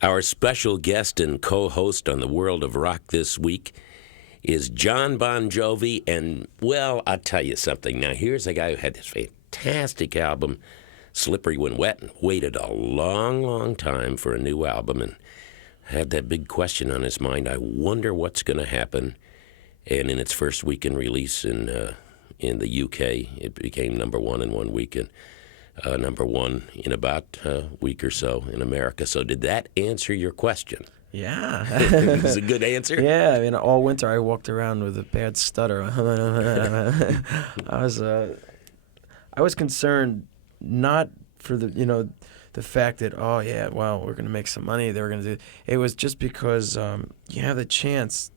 Our special guest and co-host on the World of Rock this week is Jon Bon Jovi, and, well, I'll tell you something. Now, here's a guy who had this fantastic album, Slippery When Wet, and waited a long, long time for a new album, and had that big question on his mind. I wonder what's going to happen. And in its first weekend release in the UK, it became number one in 1 week, and number one in about a week or so in America. So did that answer your question? Yeah. It was a good answer? Yeah, I mean, all winter I walked around with a bad stutter. I was concerned not for the fact that, oh, yeah, well, we're going to make some money. They were going to do it. Was just because you have the chance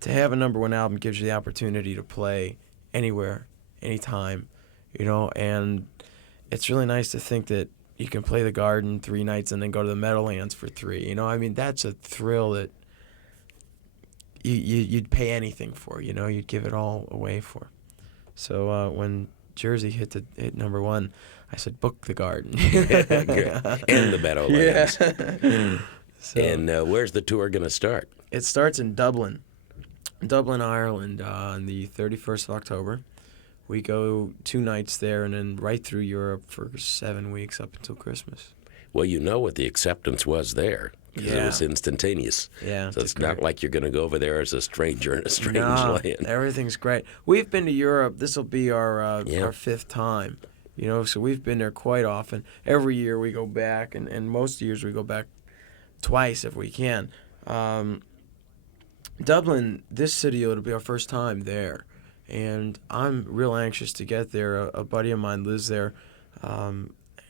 to have a number one album gives you the opportunity to play anywhere, anytime, and it's really nice to think that you can play the Garden 3 nights and then go to the Meadowlands for 3. I mean, that's a thrill that you'd pay anything for. You'd give it all away for. So when Jersey hit number one, I said, book the Garden. And the Meadowlands. Yeah. So, and where's the tour going to start? It starts in Dublin, Ireland, on the 31st of October. We go 2 nights there and then right through Europe for 7 weeks up until Christmas. Well, you know what the acceptance was there, because it was instantaneous. Yeah. So it's not like you're going to go over there as a stranger in a strange land. Everything's great. We've been to Europe. This will be our 5th time. So we've been there quite often. Every year we go back, and most years we go back twice if we can. Dublin, this city, it'll be our first time there. And I'm real anxious to get there. A buddy of mine lives there.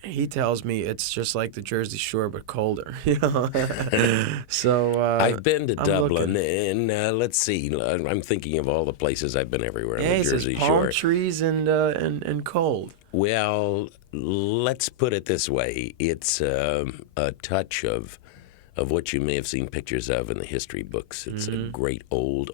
He tells me it's just like the Jersey Shore, but colder. So I've been to Dublin, and let's see. I'm thinking of all the places I've been everywhere on the Jersey Shore. Palm trees and cold. Well, let's put it this way: it's a touch of what you may have seen pictures of in the history books. It's a great old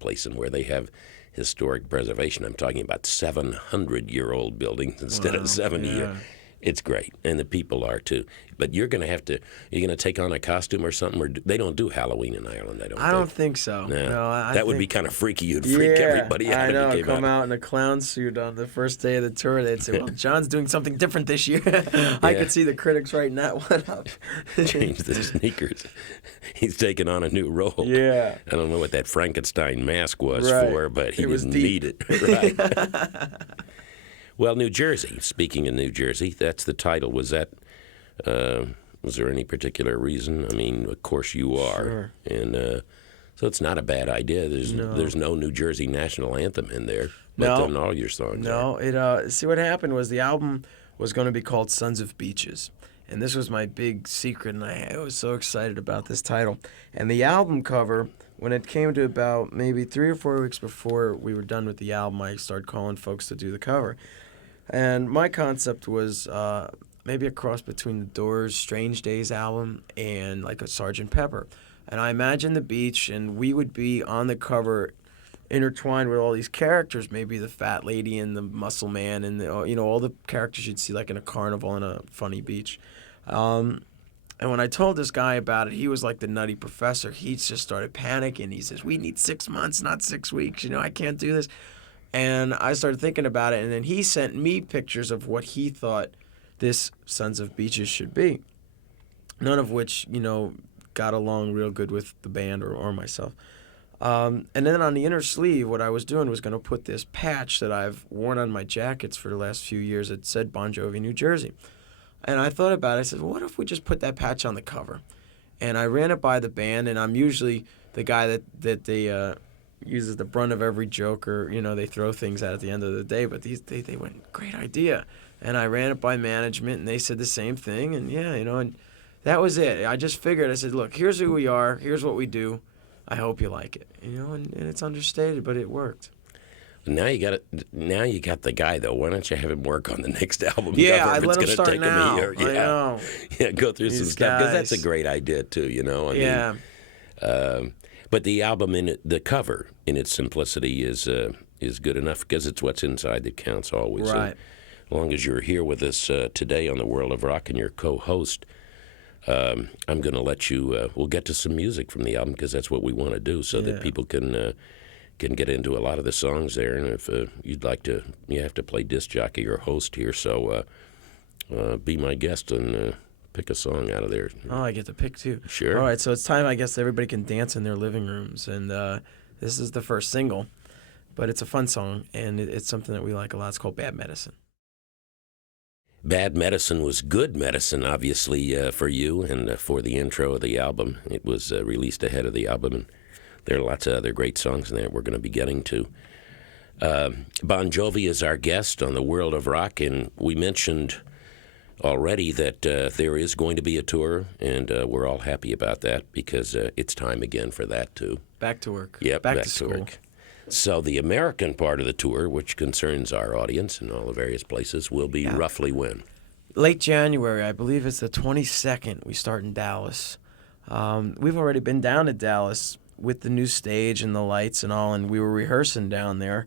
place, and where they have historic preservation. I'm talking about 700-year-old buildings instead of 70-year. It's great, and the people are too. But you're going to take on a costume or something, or they don't do Halloween in Ireland. I don't think so. No, that would be kind of freaky. You'd freak everybody out. I know. Come out in a clown suit on the first day of the tour. They'd say, "Well, John's doing something different this year." I could see the critics writing that one up. Change the sneakers. He's taking on a new role. Yeah. I don't know what that Frankenstein mask was for, but he didn't need it. Right. Well, New Jersey. Speaking of New Jersey, that's the title. Was that? Was there any particular reason? I mean, of course you are, sure. And so it's not a bad idea. There's no New Jersey national anthem in there, but then all your songs. No, are. See, what happened was the album was going to be called Sons of Beaches, and this was my big secret, and I was so excited about this title. And the album cover, when it came to about maybe 3 or 4 weeks before we were done with the album, I started calling folks to do the cover. And my concept was maybe a cross between the Doors' Strange Days album and like a Sgt. Pepper. And I imagined the beach, and we would be on the cover intertwined with all these characters, maybe the fat lady and the muscle man and all the characters you'd see like in a carnival on a funny beach. And when I told this guy about it, he was like the nutty professor. He just started panicking. He says, "We need 6 months, not 6 weeks. I can't do this." And I started thinking about it, and then he sent me pictures of what he thought this Sons of Beaches should be, none of which, got along real good with the band or myself. And then on the inner sleeve, what I was doing was going to put this patch that I've worn on my jackets for the last few years. It said Bon Jovi, New Jersey. And I thought about it. I said, well, what if we just put that patch on the cover? And I ran it by the band, and I'm usually the guy that they uses the brunt of every joke, or they throw things at the end of the day. But they went, great idea, and I ran it by management, and they said the same thing, and and that was it. I just figured. I said, look, here's who we are, here's what we do. I hope you like it, and it's understated, but it worked. Now you got the guy though. Why don't you have him work on the next album? Yeah, I let him start now. I know. Yeah, go through some stuff, because that's a great idea too. I mean, but the album the cover in its simplicity is good enough, because it's what's inside that counts always. Right. As long as you're here with us today on the World of Rock and your co-host, I'm going to let you. We'll get to some music from the album because that's what we want to do, so that people can get into a lot of the songs there. And if you'd like to, you have to play disc jockey or host here. So be my guest and pick a song out of there. Oh, I get to pick too. Sure. All right, so it's time. I guess everybody can dance in their living rooms, and this is the first single, but it's a fun song, and it's something that we like a lot. It's called "Bad Medicine." Bad Medicine was good medicine, obviously, for you and for the intro of the album. It was released ahead of the album, and there are lots of other great songs in there we're going to be getting to. Bon Jovi is our guest on the World of Rock, and we mentioned already that there is going to be a tour, and we're all happy about that because it's time again for that, too. Back to work. Yep, back to school. Work. So the American part of the tour, which concerns our audience in all the various places, will be roughly when? Late January, I believe it's the 22nd. We start in Dallas. We've already been down to Dallas with the new stage and the lights and all, and we were rehearsing down there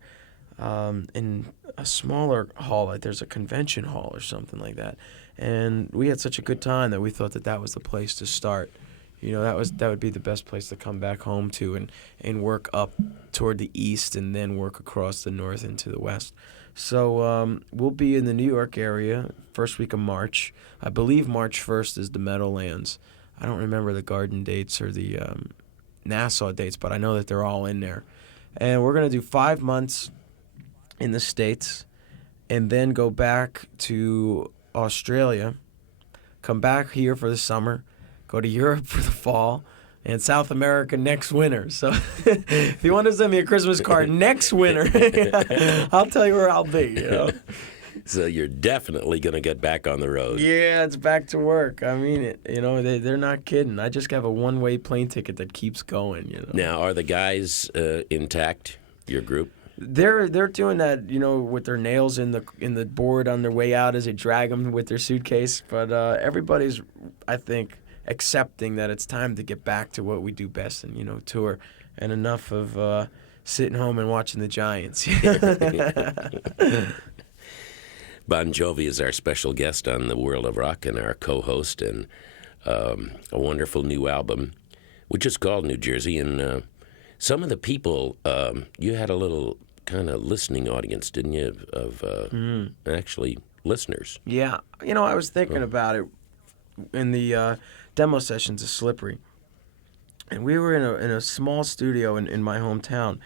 in a smaller hall. Like there's a convention hall or something like that. And we had such a good time that we thought that was the place to start. You know, that would be the best place to come back home to and work up toward the east and then work across the north into the west. So we'll be in the New York area first week of March. I believe March 1st is the Meadowlands. I don't remember the Garden dates or the Nassau dates, but I know that they're all in there. And we're going to do 5 months in the States and then go back to Australia, come back here for the summer, go to Europe for the fall, and South America next winter. So if you want to send me a Christmas card next winter, I'll tell you where I'll be, you know. So you're definitely going to get back on the road. Yeah, it's back to work. I mean it. You know, they're not kidding. I just have a one-way plane ticket that keeps going, you know. Now, are the guys intact, your group? They're doing that, you know, with their nails in the board on their way out as they drag them with their suitcase. But everybody's, I think, accepting that it's time to get back to what we do best and, you know, tour. And enough of sitting home and watching the Giants. Bon Jovi is our special guest on the World of Rock and our co-host, and a wonderful new album, which is called New Jersey. And some of the people, you had a little kind of listening audience, didn't you, of actually listeners? Yeah. You know, I was thinking about it in the demo sessions of Slippery. And we were in a small studio in my hometown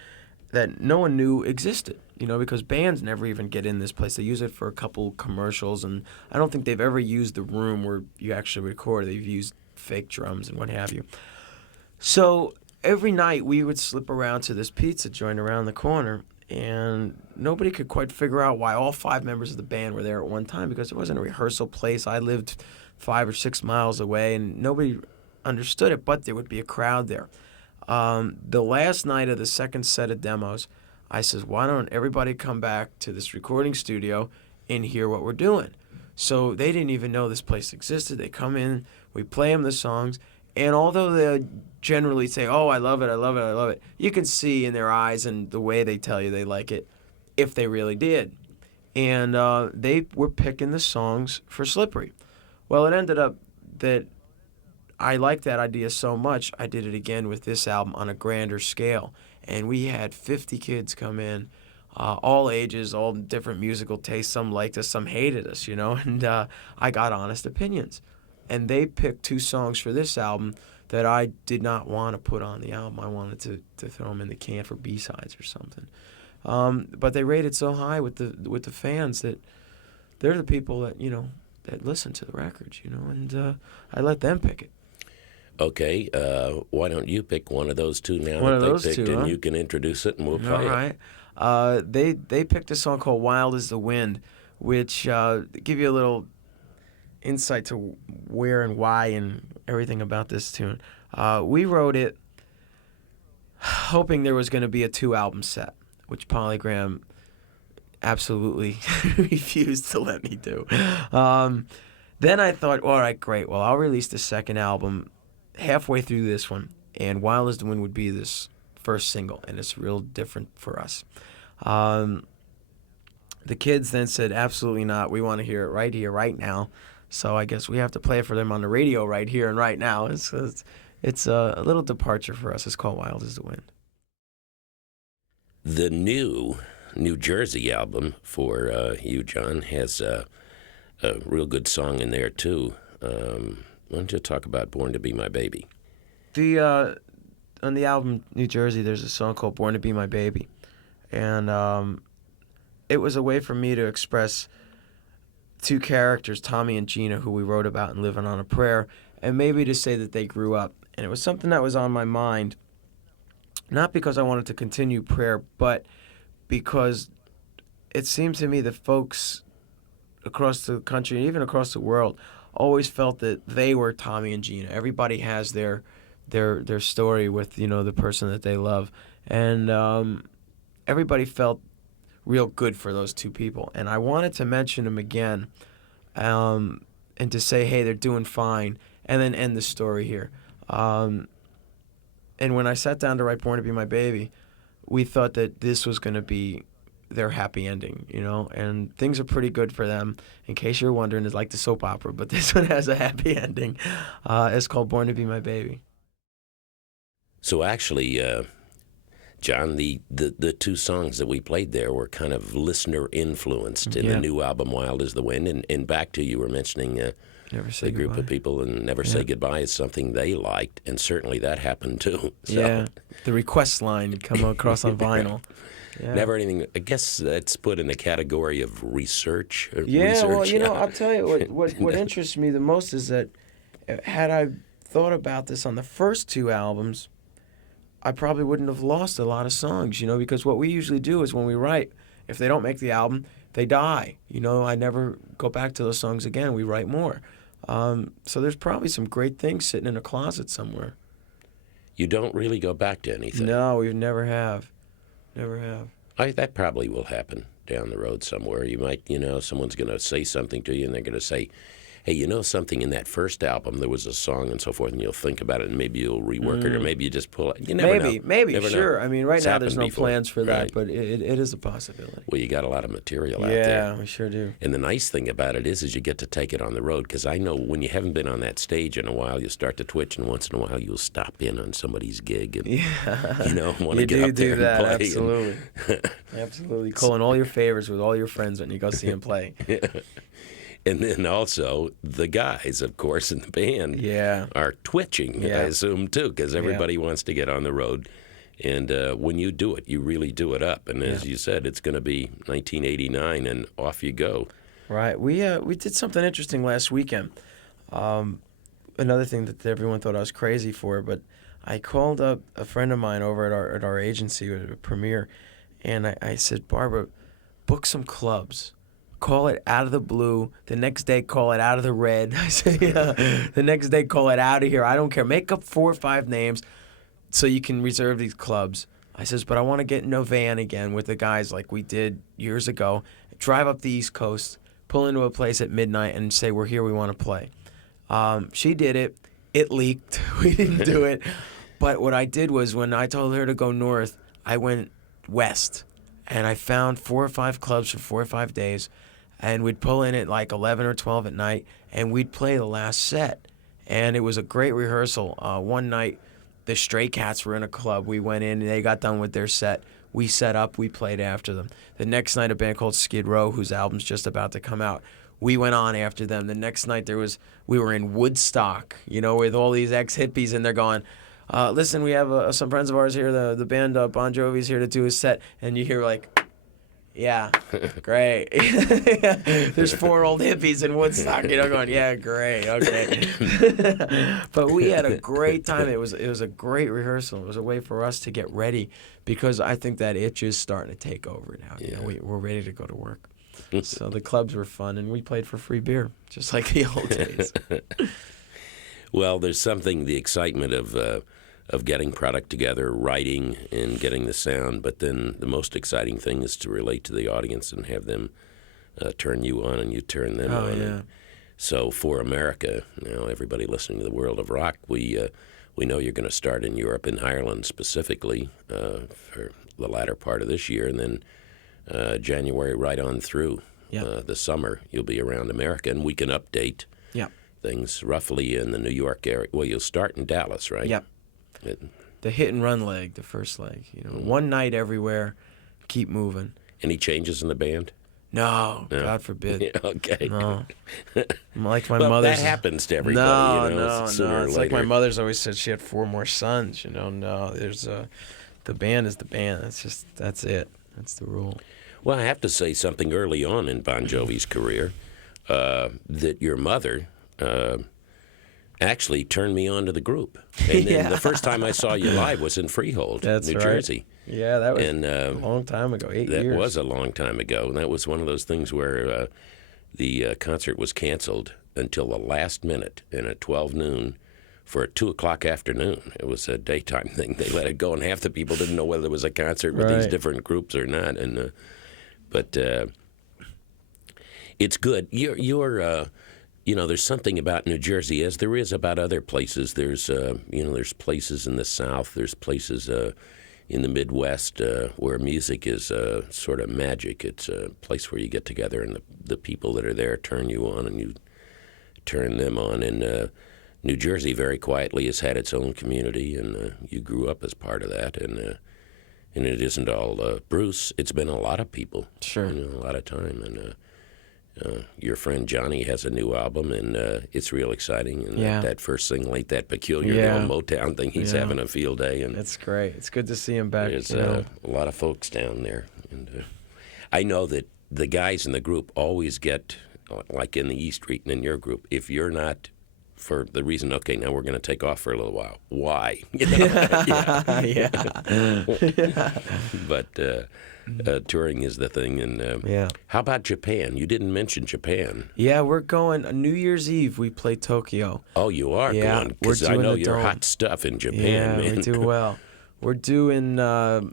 that no one knew existed, you know, because bands never even get in this place. They use it for a couple commercials, and I don't think they've ever used the room where you actually record. They've used fake drums and what have you. So every night we would slip around to this pizza joint around the corner, and nobody could quite figure out why all 5 members of the band were there at one time, because it wasn't a rehearsal place. I lived 5 or 6 miles away, and nobody understood it, but there would be a crowd there. The last night of the second set of demos, I says, why don't everybody come back to this recording studio and hear what we're doing? So they didn't even know this place existed. They come in, we play them the songs, and although they generally say, oh, I love it, I love it, I love it, you can see in their eyes and the way they tell you they like it, if they really did. And they were picking the songs for Slippery. Well, it ended up that I liked that idea so much, I did it again with this album on a grander scale. And we had 50 kids come in, all ages, all different musical tastes. Some liked us, some hated us, you know. And I got honest opinions. And they picked 2 songs for this album that I did not want to put on the album. I wanted to throw them in the can for B-sides or something. But they rated so high with the fans that they're the people that, you know, that listen to the records, you know. And I let them pick it. Okay, why don't you pick one of those 2 now One that of they those picked, 2, and huh? you can introduce it, and we'll play All it. right. They picked a song called Wild as the Wind, which give you a little insight to where and why and everything about this tune. We wrote it hoping there was going to be a 2-album set, which Polygram absolutely refused to let me do. Then I thought, all right, great. Well, I'll release the second album halfway through this one, and Wild as the Wind would be this first single, and it's real different for us. The kids then said, absolutely not. We want to hear it right here, right now. So I guess we have to play it for them on the radio right here and right now. It's a little departure for us. It's called Wild as the Wind. The new New Jersey album for you, Jon, has a real good song in there, too. Why don't you talk about Born to Be My Baby? On the album New Jersey, there's a song called Born to Be My Baby. And it was a way for me to express two characters, Tommy and Gina, who we wrote about in Living on a Prayer, and maybe to say that they grew up. And it was something that was on my mind, not because I wanted to continue prayer, but because it seemed to me that folks across the country, and even across the world, always felt that they were Tommy and Gina. Everybody has their story with, the person that they love. And everybody felt real good for those two people. And I wanted to mention them again and to say, hey, they're doing fine, and then end the story here. And when I sat down to write Born to Be My Baby, we thought that this was going to be their happy ending, and things are pretty good for them. In case you're wondering, it's like the soap opera, but this one has a happy ending. It's called Born to Be My Baby. So actually, Jon, the two songs that we played there were kind of listener influenced in the new album Wild as the Wind. And back to you were mentioning the group of people, and Never Say Goodbye is something they liked, and certainly that happened too. So. Yeah, the request line would come across on vinyl. Yeah. Never anything. I guess that's put in the category of research. Well, I'll tell you what interests me the most is that had I thought about this on the first two albums, I probably wouldn't have lost a lot of songs, because what we usually do is when we write, if they don't make the album, they die. I never go back to those songs again. We write more. So there's probably some great things sitting in a closet somewhere. You don't really go back to anything? No, we never have. Never have. That probably will happen down the road somewhere. You might, someone's going to say something to you, and they're going to say, hey, something in that first album, there was a song and so forth, and you'll think about it, and maybe you'll rework it, or maybe you just pull it. You never know. Maybe, never sure. know. I mean, right It's now there's no before. plans for that, Right. but it is a possibility. Well, you got a lot of material out there. Yeah, we sure do. And the nice thing about it is you get to take it on the road, because I know when you haven't been on that stage in a while, you start to twitch, and once in a while you'll stop in on somebody's gig and want to get up there that, and play. Absolutely. Absolutely. Calling all your favors with all your friends when you go see them play. And then also the guys, of course, in the band are twitching, I assume, too, because everybody wants to get on the road. And when you do it, you really do it up. And as you said, it's going to be 1989, and off you go. Right. We did something interesting last weekend. Another thing that everyone thought I was crazy for, but I called up a friend of mine over at our agency, at a premiere, and I said, Barbara, book some clubs. Call it out of the blue. The next day, call it out of the red. I say, the next day, call it out of here. I don't care. Make up 4 or 5 names so you can reserve these clubs. I says, but I want to get in a van again with the guys like we did years ago. Drive up the East Coast, pull into a place at midnight, and say, we're here, we want to play. She did it. It leaked. We didn't do it. But what I did was when I told her to go north, I went west. And I found 4 or 5 clubs for 4 or 5 days. And we'd pull in at like 11 or 12 at night, and we'd play the last set. And it was a great rehearsal. One night, the Stray Cats were in a club. We went in, and they got done with their set. We set up. We played after them. The next night, a band called Skid Row, whose album's just about to come out, we went on after them. The next night, we were in Woodstock, with all these ex-hippies, and they're going, listen, we have some friends of ours here, the band Bon Jovi's here to do a set. And you hear like... Yeah, great. There's 4 old hippies in Woodstock, going, yeah, great, okay. But we had a great time. It was a great rehearsal. It was a way for us to get ready, because I think that itch is starting to take over now. We're ready to go to work. So the clubs were fun, and we played for free beer, just like the old days. Well, there's something, the excitement of getting product together, writing, and getting the sound. But then the most exciting thing is to relate to the audience and have them turn you on and you turn them on. Yeah. So for America, everybody listening to the World of Rock, we know you're going to start in Europe, in Ireland specifically, for the latter part of this year, and then January right on through the summer, you'll be around America, and we can update Yep. things, roughly in the New York area. Well, you'll start in Dallas, right? Yep. The hit and run leg, the first leg. One night everywhere, keep moving. Any changes in the band? No, God forbid. Yeah, okay. No. Like my Well, mother's. that happens to everybody, No, sooner or It's later. like my mother's always said she had 4 more sons. No, there's the band is the band. That's it. That's the rule. Well, I have to say something early on in Bon Jovi's career, that your mother actually turned me on to the group. And then the first time I saw you live was in Freehold, That's New right. Jersey. Yeah, that was And a long time ago, 8 years. that was a long time ago. And that was one of those things where the concert was canceled until the last minute, and at 12 noon for a 2 o'clock afternoon. It was a daytime thing. They let it go, and half the people didn't know whether there was a concert with these different groups or not. And but it's good. You're there's something about New Jersey, as there is about other places. There's there's places in the South. There's places in the Midwest where music is sort of magic. It's a place where you get together, and the people that are there turn you on, and you turn them on. And New Jersey, very quietly, has had its own community, and you grew up as part of that. And it isn't all Bruce. It's been a lot of people. Sure. A lot of time. And your friend Johnny has a new album, and it's real exciting. And that first single, ain't that peculiar, the old Motown thing, he's having a field day. And it's great. It's good to see him back. There's a lot of folks down there. And I know that the guys in the group always get, like in the E Street and in your group, if you're not, for the reason, okay, now we're going to take off for a little while. Why? But touring is the thing. And how about Japan? You didn't mention Japan. Yeah, we're going New Year's Eve. We play Tokyo. Oh, you are going? Because I know you're hot stuff in Japan, man. We do well. We're doing the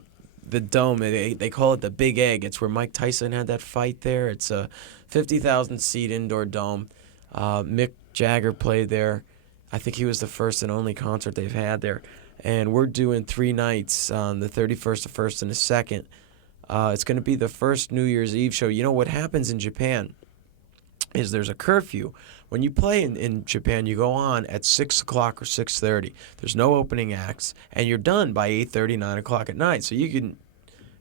Dome. They call it the Big Egg. It's where Mike Tyson had that fight there. It's a 50,000-seat indoor dome. Mick Jagger played there. I think he was the first and only concert they've had there. And we're doing 3 nights on the 31st, the 1st, and the 2nd. It's going to be the first New Year's Eve show. You know what happens in Japan is there's a curfew. When you play in Japan, you go on at 6 o'clock or 6:30. There's no opening acts, and you're done by 8:30, 9 o'clock at night. So you can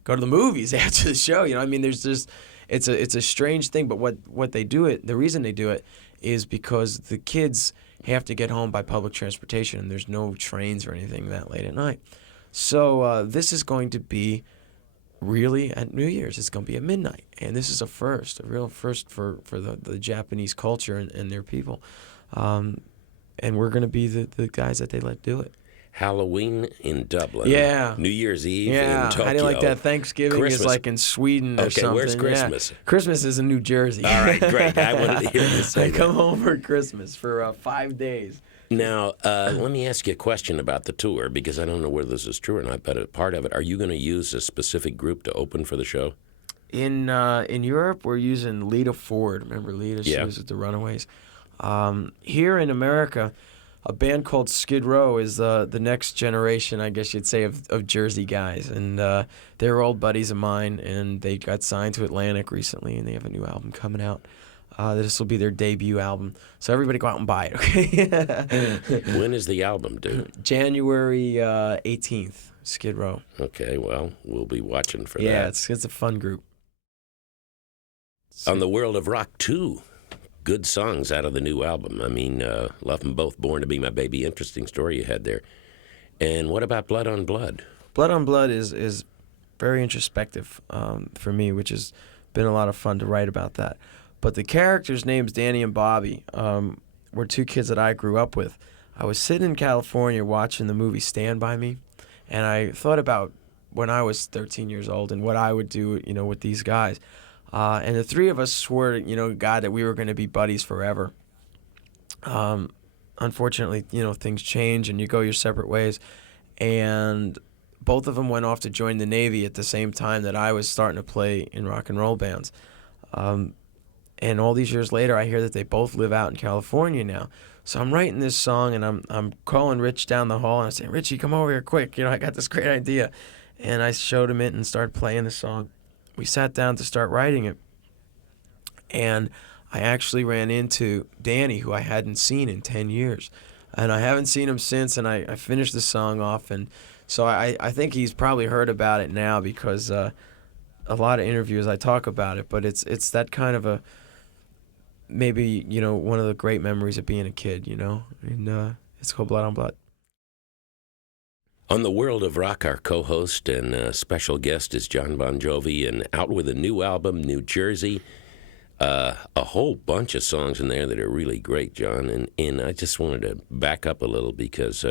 go to the movies after the show. I mean, there's just it's a strange thing. But what they do it, the reason they do it is because the kids have to get home by public transportation, and there's no trains or anything that late at night. So this is going to be really at New Year's. It's going to be at midnight, and this is a real first for the Japanese culture and their people. And we're going to be the guys that they let do it. Halloween in Dublin. Yeah. New Year's Eve in Tokyo. How do you like that? Thanksgiving Christmas is like in Sweden or something. Okay, where's Christmas? Yeah. Christmas is in New Jersey. All right, great. I wanted to hear you say that. I come home for Christmas for 5 days. Now, let me ask you a question about the tour, because I don't know whether this is true or not, but a part of it, are you going to use a specific group to open for the show? In Europe, we're using Lita Ford. Remember Lita? She was at the Runaways. Here in America, a band called Skid Row is the next generation, I guess you'd say, of Jersey guys. And they're old buddies of mine, and they got signed to Atlantic recently, and they have a new album coming out. This will be their debut album. So everybody go out and buy it, okay? When is the album due? January 18th, Skid Row. Okay, well, we'll be watching for that. Yeah, it's a fun group. On the World of Rock, 2 good songs out of the new album. I mean, Love 'Em Both, Born to Be My Baby. Interesting story you had there. And what about Blood on Blood? Blood on Blood is very introspective for me, which has been a lot of fun to write about that. But the characters' names, Danny and Bobby, were 2 kids that I grew up with. I was sitting in California watching the movie Stand By Me, and I thought about when I was 13 years old and what I would do, with these guys. And the 3 of us swore, God, that we were going to be buddies forever. Unfortunately, things change and you go your separate ways. And both of them went off to join the Navy at the same time that I was starting to play in rock and roll bands. And all these years later, I hear that they both live out in California now. So I'm writing this song, and I'm calling Rich down the hall, and I say, Richie, come over here quick. I got this great idea. And I showed him it and started playing the song. We sat down to start writing it. And I actually ran into Danny, who I hadn't seen in 10 years. And I haven't seen him since, and I finished the song off. And so I think he's probably heard about it now because a lot of interviews I talk about it. But it's that kind of a, maybe, one of the great memories of being a kid, And it's called Blood on Blood. On the World of Rock, our co-host and special guest is Jon Bon Jovi, and out with a new album, New Jersey. A whole bunch of songs in there that are really great, John. And I just wanted to back up a little because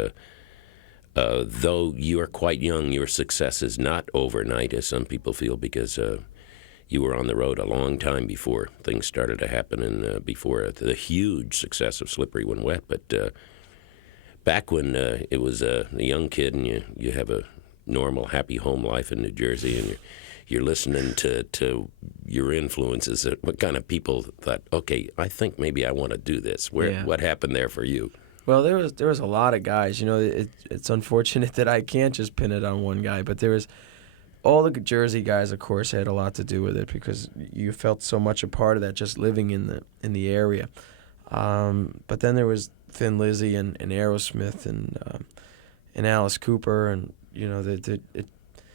though you are quite young, your success is not overnight, as some people feel, because you were on the road a long time before things started to happen and before the huge success of Slippery When Wet. But back when it was a young kid and you have a normal, happy home life in New Jersey and you're listening to your influences, what kind of people thought, okay, I think maybe I want to do this? What happened there for you? Well, there was a lot of guys. It's unfortunate that I can't just pin it on one guy, but there was all the Jersey guys, of course, had a lot to do with it because you felt so much a part of that just living in the area. But then there was Thin Lizzy and Aerosmith and Alice Cooper and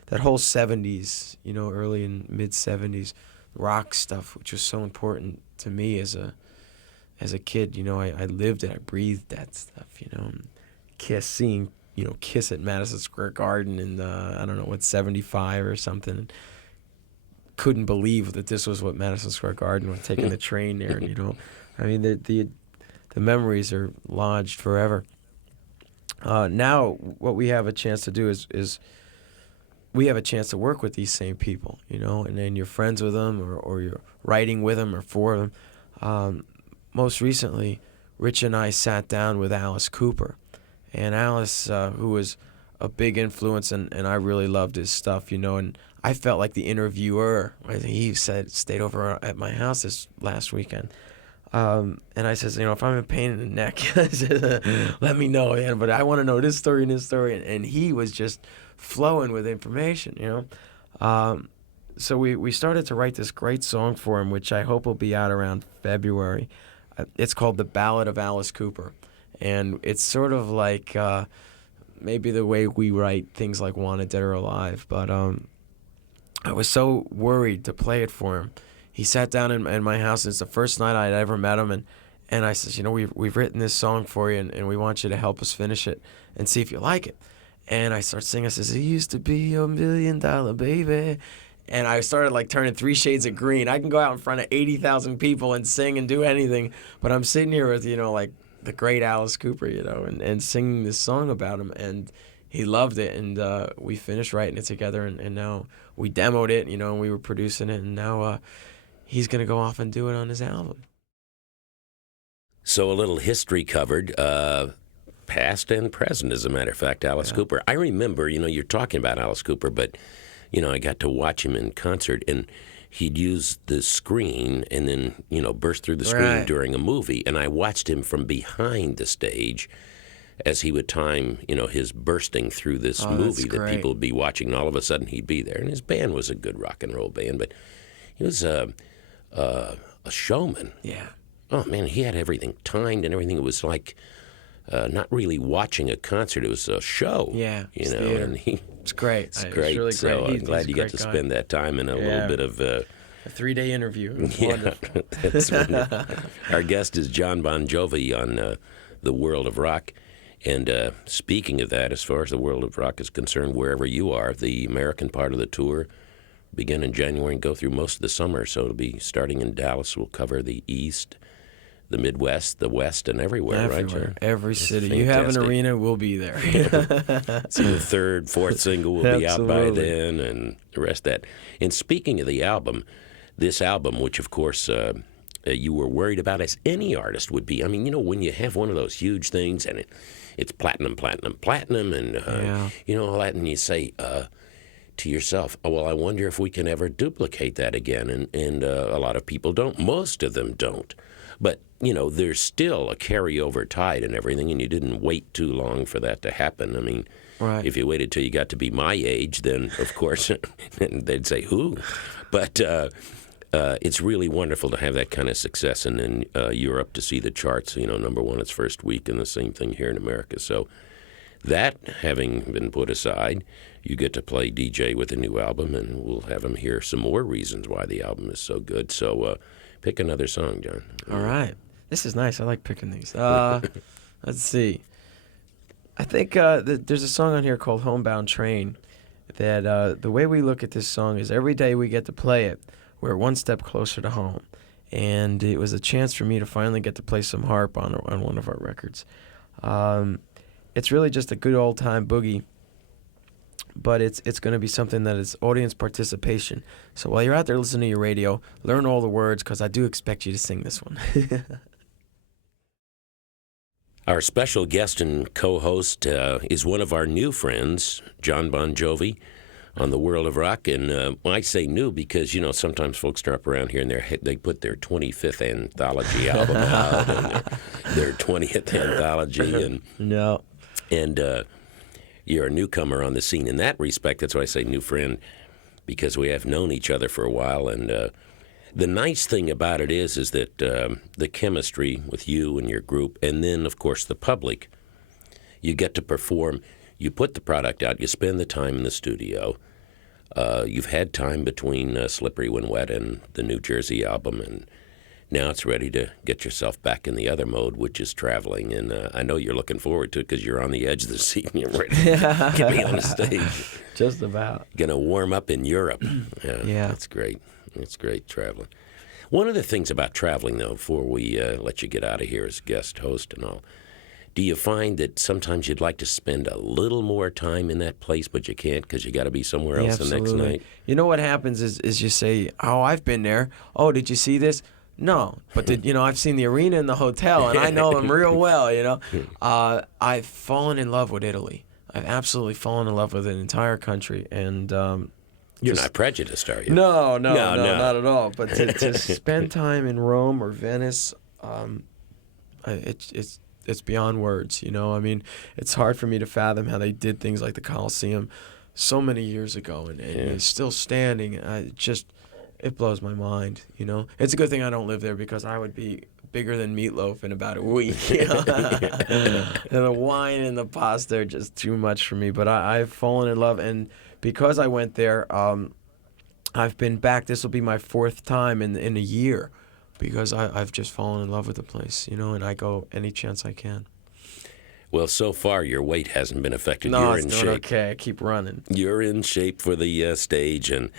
that whole 70s, early and mid 70s rock stuff, which was so important to me as a kid. I lived it, I breathed that stuff. Kiss, seeing Kiss at Madison Square Garden in I don't know what 75 or something. And couldn't believe that this was what Madison Square Garden was, taking the train there. And I mean the memories are lodged forever. Now what we have a chance to do is we have a chance to work with these same people, and then you're friends with them or you're writing with them or for them. Most recently, Rich and I sat down with Alice Cooper. And Alice, who was a big influence, and I really loved his stuff, and I felt like the interviewer. He stayed over at my house this last weekend. And I says, if I'm in pain in the neck, let me know, man. But I want to know this story and this story. And he was just flowing with information, So we started to write this great song for him, which I hope will be out around February. It's called The Ballad of Alice Cooper. And it's sort of like maybe the way we write things like Wanted, Dead or Alive. But I was so worried to play it for him. He sat down in my house. It's the first night I'd ever met him. And I says, we've written this song for you, and we want you to help us finish it and see if you like it. And I start singing. I says, it used to be a $1 million baby. And I started turning 3 shades of green. I can go out in front of 80,000 people and sing and do anything. But I'm sitting here with, the great Alice Cooper, and singing this song about him. And he loved it. And we finished writing it together. And now we demoed it, and we were producing it. And now he's going to go off and do it on his album. So a little history covered, past and present, as a matter of fact, Alice Cooper. I remember, you're talking about Alice Cooper, but, I got to watch him in concert, and he'd use the screen and then, burst through the screen during a movie. And I watched him from behind the stage as he would time, his bursting through this movie that people would be watching, and all of a sudden he'd be there. And his band was a good rock and roll band, but he was a showman. Yeah. Oh, man, he had everything timed and everything. It was like not really watching a concert. It was a show. Yeah, and it's great. It's great. Really so great. I'm glad you got to spend that time in a little bit of... a 3-day interview. Yeah, that's wonderful. Our guest is Jon Bon Jovi on the World of Rock. And speaking of that, as far as the World of Rock is concerned, wherever you are, the American part of the tour begin in January and go through most of the summer. So it'll be starting in Dallas. We'll cover the East, the Midwest, the West, and everywhere, right? Every city. You have an arena, we'll be there. So the third, fourth single will be out by then, and the rest of that. And speaking of the album, this album, which of course you were worried about, as any artist would be. I mean, when you have one of those huge things and it's platinum, and all that, and you say to yourself, oh, well, I wonder if we can ever duplicate that again. And a lot of people don't. Most of them don't. But, there's still a carryover tide and everything, and you didn't wait too long for that to happen. I mean, if you waited till you got to be my age, then, of course, they'd say, who? But it's really wonderful to have that kind of success, and in Europe to see the charts, number one its first week, and the same thing here in America. So that having been put aside, you get to play DJ with a new album, and we'll have him hear some more reasons why the album is so good. So pick another song, Jon. All right. This is nice. I like picking these. Let's see. I think there's a song on here called Homebound Train that the way we look at this song is every day we get to play it, we're one step closer to home. And it was a chance for me to finally get to play some harp on one of our records. It's really just a good old-time boogie, but it's going to be something that is audience participation. So while you're out there listening to your radio, learn all the words, because I do expect you to sing this one. Our special guest and co-host is one of our new friends, Jon BOn Jovi, on the World of Rock. And I say new because, sometimes folks drop around here and they put their 25th anthology album out and their 20th anthology. And, No. And you're a newcomer on the scene in that respect. That's why I say new friend, because we have known each other for a while. And the nice thing about it is that the chemistry with you and your group, and then, of course, the public, you get to perform. You put the product out. You spend the time in the studio. You've had time between Slippery When Wet and the New Jersey album, and now it's ready to get yourself back in the other mode, which is traveling. And I know you're looking forward to it because you're on the edge of the seat and you're ready to get me on the stage. Just about. Going to warm up in Europe. Yeah. That's great. It's great traveling. One of the things about traveling, though, before we let you get out of here as guest host and all, do you find that sometimes you'd like to spend a little more time in that place, but you can't because you got to be somewhere else the next night? You know what happens is you say, "Oh, I've been there. Oh, did you see this?" No, but I've seen the arena and the hotel, and I know them real well. I've fallen in love with Italy. I've absolutely fallen in love with an entire country, and you're not prejudiced, are you? No, not at all. But to spend time in Rome or Venice, it's beyond words. I mean, it's hard for me to fathom how they did things like the Colosseum so many years ago, and it's still standing. It blows my mind. It's a good thing I don't live there because I would be bigger than Meatloaf in about a week. And the wine and the pasta are just too much for me. But I've fallen in love, and because I went there, I've been back. This will be my fourth time in a year, because I've just fallen in love with the place, and I go any chance I can. Well, so far your weight hasn't been affected. No, You're it's in doing shape. okay. I keep running. You're in shape for the stage, and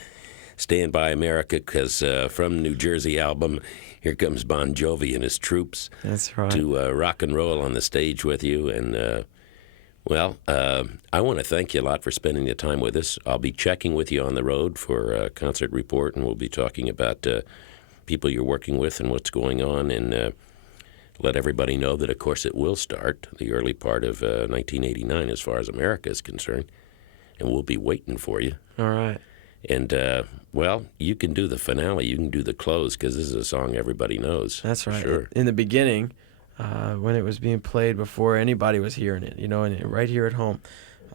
Stand By America, because from New Jersey album, here comes Bon Jovi and his troops. That's right. To rock and roll on the stage with you. And, I want to thank you a lot for spending the time with us. I'll be checking with you on the road for a concert report, and we'll be talking about people you're working with and what's going on, and let everybody know that, of course, it will start the early part of 1989 as far as America is concerned, and we'll be waiting for you. All right. And, you can do the finale, you can do the close, because this is a song everybody knows. That's right. Sure. In the beginning, when it was being played before anybody was hearing it, and right here at home,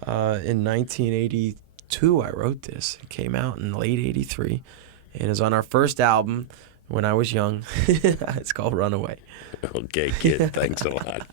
in 1982 I wrote this. It came out in late 83, and it was on our first album when I was young. It's called Runaway. Okay, kid, thanks a lot.